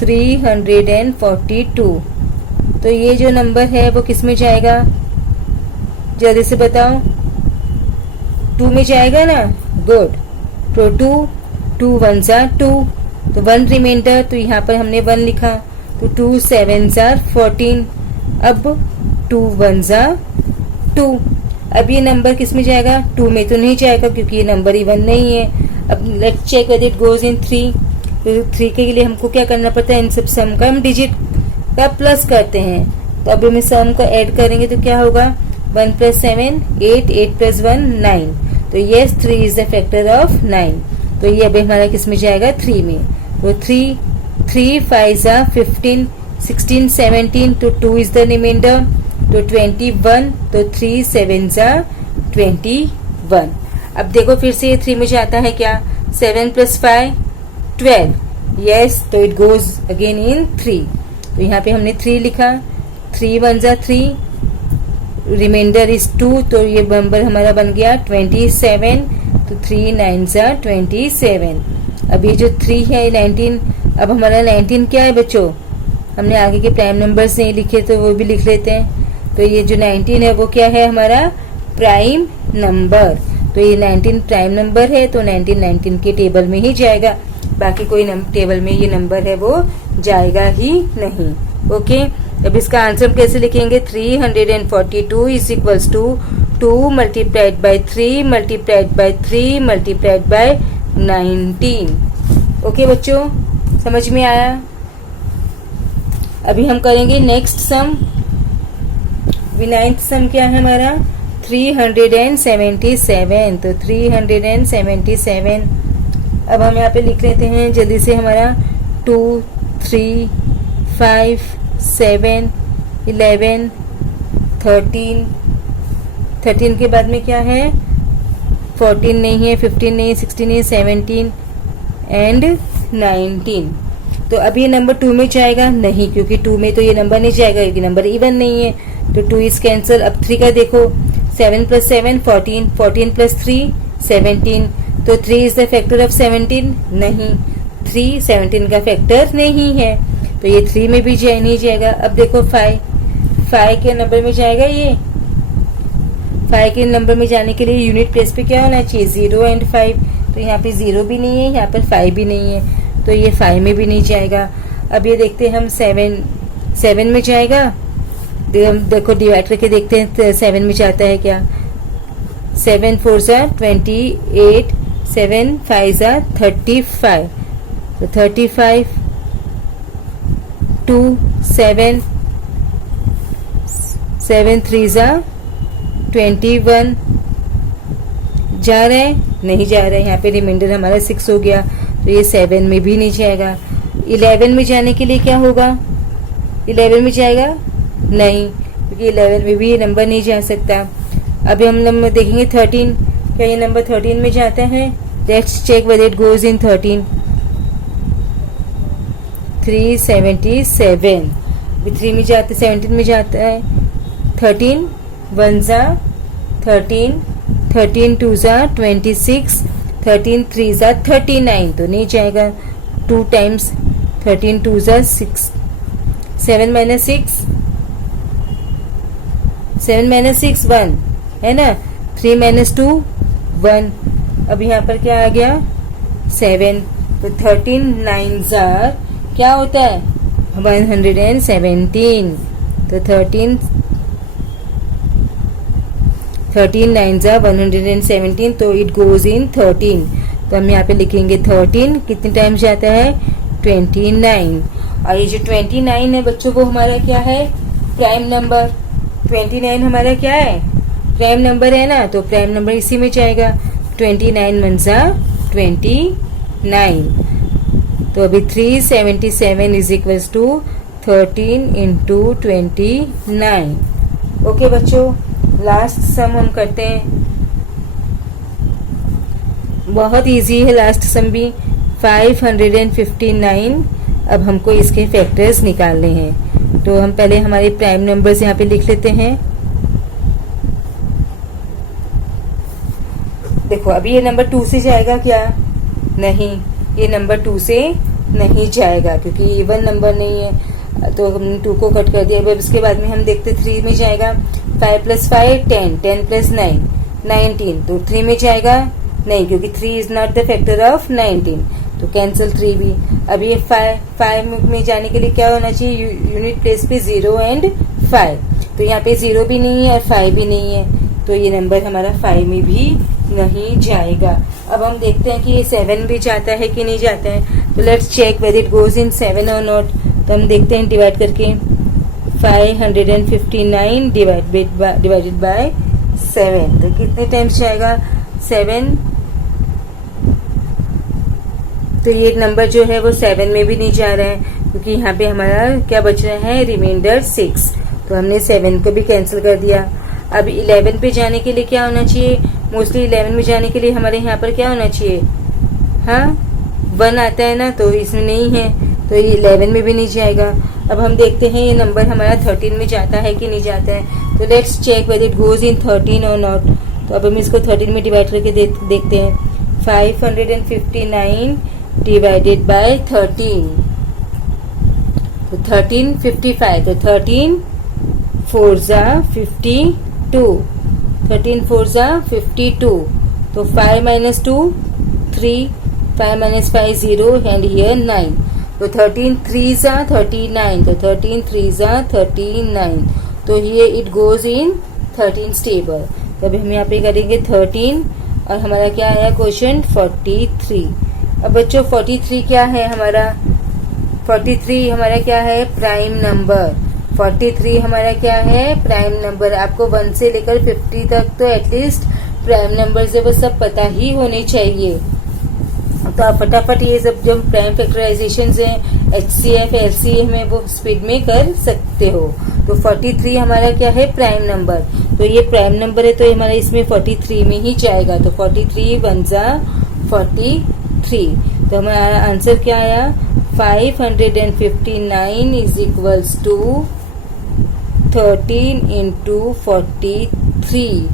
342, तो ये जो नंबर है वो किस में जाएगा? जल्दी से बताओ। 2 में जाएगा ना, गुड। तो 2 1 जा 2, तो 1 रिमाइंडर, तो यहाँ पर हमने 1 लिखा, तो 2 7 जा 14। अब 2 1 जा 2। अब ये नंबर किस में जाएगा? 2 में तो नहीं जाएगा क्योंकि ये नंबर इवन नहीं है। अब let's check whether it goes in 3। तो 3 के लिए हमको क्या करना पड़ता है? इन सब सम का हम डिजिट का प्लस करते हैं। तो अब हम सम को ऐड करेंगे तो क्या होगा? 1 + 7 8 8 + 1 9। तो yes 3 is the factor of 9। तो ये अभी हमारा किस में जाएगा? 3 में। तो 3 5 जा 15 16 17, तो 2 इज द रिमाइंडर, तो 21, तो 3 7 जा 21। अब देखो फिर से ये 3 में जाता है क्या? 7 + 5 12, यस, तो इट गोज अगेन इन 3। तो यहाँ पे हमने 3 लिखा, 3 1 जा 3, रिमाइंडर इज 2, तो ये नंबर हमारा बन गया 27। तो 3 9 जा 27। अब ये जो 3 है 19। अब हमारा 19 क्या है बच्चों? हमने आगे के प्राइम नंबर्स नहीं लिखे तो वो भी लिख लेते हैं। तो ये जो 19 है वो क्या है? हमारा प्राइम नंबर। तो ये 19 प्राइम नंबर है, तो 19 के टेबल में ही जाएगा, बाकी कोई टेबल में ये नंबर है वो जाएगा ही नहीं। ओके, अब इसका आंसर कैसे लिखेंगे? 342 is equals to 2 multiplied by 3 multiplied by 3 multiplied by 19। Okay बच्चों, समझ में आया? अभी हम करेंगे नेक्स्ट सम। 9th सम क्या है हमारा? 377। तो 377। अब हम यहाँ पे लिख लेते हैं जल्दी से। हमारा 2 3 5 7 11 13 13 के बाद में क्या है? 14 नहीं है, 15 नहीं है, 16 नहीं है, 17 एंड 19। तो अब ये नंबर 2 में जाएगा नहीं, क्योंकि 2 में तो ये नंबर नहीं जाएगा क्योंकि नंबर इवन नहीं है। तो 2 इज कैंसल। अब 3 का देखो, 7 + 7 14, 14 + 3 17। तो 3 इज द फैक्टर ऑफ 17 नहीं, 3 17 का फैक्टर नहीं है, तो ये 3 में भी नहीं जाएगा। अब देखो 5 के नंबर में जाएगा ये। 5 के नंबर में जाने के लिए यूनिट प्लेस पे क्या होना चाहिए? 0 एंड 5। तो यहाँ पे 0 भी नहीं है, यहाँ पर 5 भी नहीं है, तो ये 5 में भी नहीं जाएगा। अब ये देखते हैं हम 7 में जाएगा। देखो डिवाइड करके देखते हैं 7 में जाता है क्या? 7 4 जा 28, 7 5 जा 35। तो 35 2 7 7 3 जा 21। जा रहा है? नहीं जा रहा है, यहाँ पे रिमाइंडर हमारा 6 हो गया, तो ये 7 में भी नहीं जाएगा। 11 में जाने के लिए क्या होगा? 11 में जाएगा नहीं, क्योंकि 11 में भी ये नंबर नहीं जा सकता। अभी हम नंबर देखेंगे 13, क्या ये नंबर 13 में जाता है? Let's check whether it goes in 13। 377 भी 3 में जाता है, 17 में जाता है। 13 1 जा 13, 13 2 जा 26, 13 3 जा 39, तो नहीं जाएगा। 2 टाइम्स 13 2 जा 6, 7 माइनस 6, 7 माइनस 6 1 है ना। 3 माइनस 2 1। अब यहाँ पर क्या आ गया? 7। तो 13 9 जार क्या होता है? 117। तो 13 9 जार 117, तो इट गोज इन 13। तो हम यहाँ पे लिखेंगे 13 कितने टाइम जाता है? 29। और ये जो 29 है बच्चों, वो हमारा क्या है? Prime number. 29 हमारा क्या है? प्राइम नंबर है ना, तो प्राइम नंबर इसी में जाएगा। 29 1 जा 29। तो अभी 377 is equals to 13 into 29। Okay बच्चों, लास्ट सम हम करते हैं। बहुत इजी है लास्ट सम भी। 559। अब हमको इसके फैक्टर्स निकालने हैं, तो हम पहले हमारे प्राइम नंबर्स यहाँ पे लिख लेते हैं। देखो अभी ये नंबर 2 से जाएगा क्या? नहीं, ये नंबर 2 से नहीं जाएगा, क्योंकि इवन नंबर नहीं है, तो हमने 2 को कट कर दिया। अब इसके बाद में हम देखते 3 में जाएगा। 5 + 5 10, 10 + 9 19, तो 3 में जाएगा नहीं, क्योंकि 3 is not the factor of 19, तो कैंसिल 3 भी। अब ये 5 में जाने के लिए क्या होना चाहिए? यूनिट प्लेस पे 0 एंड 5, तो यहाँ पे 0 भी नहीं है और 5 भी नहीं है, तो ये नंबर हमारा 5 में भी नहीं जाएगा। अब हम देखते हैं कि ये 7 भी जाता है कि नहीं जाता है। तो let's check whether it goes in 7 और नॉट। तो हम देखते हैं डिवाइड करके। 559 डिवाइडेड बाय 7, तो कितने टाइम्स जाएगा? 7। तो ये नंबर जो है वो 7 में भी नहीं जा रहा है, क्योंकि यहाँ पे हमारा क्या बच रहा है? रिमाइंडर 6, तो हमने 7 को भी कैंसिल कर दिया। अब 11 पे जाने के लिए क्या होना चाहिए? मोस्टली 11 में जाने के लिए हमारे यहाँ पर क्या होना चाहिए? हाँ 1 आता है ना, तो इसमें नहीं है, तो ये 11 में भी नहीं जाएगा। अब हम देखते हैं ये नंबर हमारा 13 में जाता है कि नहीं जाता है। तो let's check whether it goes in 13 और नॉट। तो अब हम इसको 13 में डिवाइड करके देखते हैं। 559 डिवाइडेड बाय 13, तो 13 55, तो 13 4 जा 52, 13 4 जा 52, तो 5 minus 2 3, 5 minus 5 0 and here 9, तो 13 3 जा 39, तो 13 3 जा 39, तो here it goes in 13 stable। तब हम यहाँ पे करेंगे 13 और हमारा क्या आया क्वेश्चन? 43। अब बच्चों 43 क्या है हमारा? 43 हमारा क्या है? Prime number. 43 हमारा क्या है? Prime number. आपको 1 से लेकर 50 तक तो एटलीस्ट प्राइम नंबर से वो सब पता ही होने चाहिए। तो आप फटाफट ये सब जो प्राइम फैक्टराइजेशन है, HCF LCM में वो स्पीड में कर सकते हो। तो 43 हमारा क्या है? Prime number. तो ये प्राइम नंबर है, तो हमारा इसमें 43 में ही जाएगा। तो 43 1 जा 43, तो हमारा आंसर क्या आया? 559 is equals to 13 into 43।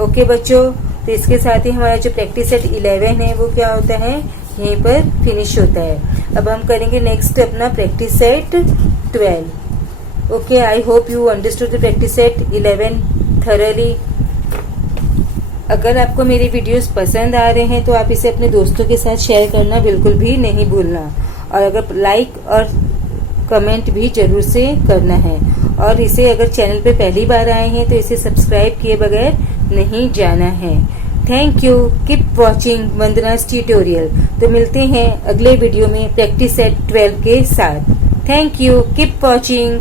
Okay बच्चों, तो इसके साथ ही हमारा जो प्रैक्टिस सेट 11 है वो क्या होता है? यहीं पर फिनिश होता है। अब हम करेंगे नेक्स्ट अपना practice set 12। Okay, I hope you understood the practice set 11 thoroughly. अगर आपको मेरी वीडियोस पसंद आ रहे हैं तो आप इसे अपने दोस्तों के साथ शेयर करना बिल्कुल भी नहीं भूलना, और अगर लाइक और कमेंट भी जरूर से करना है। और इसे अगर चैनल पे पहली बार आए हैं तो इसे सब्सक्राइब किए बगैर नहीं जाना है। Thank you, keep watching Vandana's tutorial. तो मिलते हैं अगले वीडियो में प्रैक्टिस सेट 12 के साथ। Thank you, keep watching.